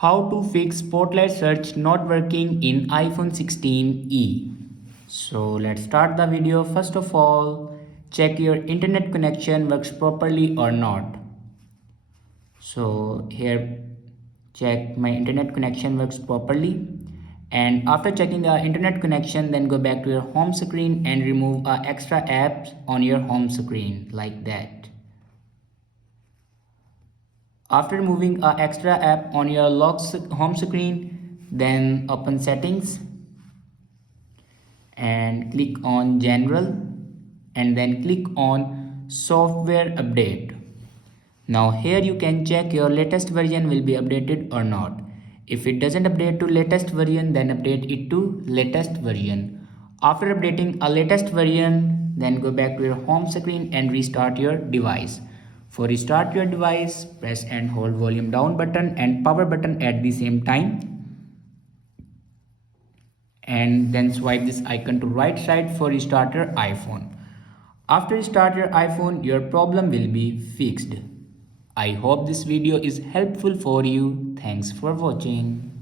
How to fix Spotlight search not working in iPhone 16e. So let's start the video. First of all, check your internet connection works properly or not. So here, check my internet connection works properly. And after checking the internet connection, then go back to your home screen and remove extra apps on your home screen like that. After removing an extra app on your home screen, then open settings and click on general and then click on software update. Now here you can check your latest version will be updated or not. If it doesn't update to latest version, then update it to latest version. After updating a latest version, then go back to your home screen and restart your device. For restart your device, press and hold volume down button and power button at the same time. And then swipe this icon to right side for restart your iPhone. After restart your iPhone, your problem will be fixed. I hope this video is helpful for you. Thanks for watching.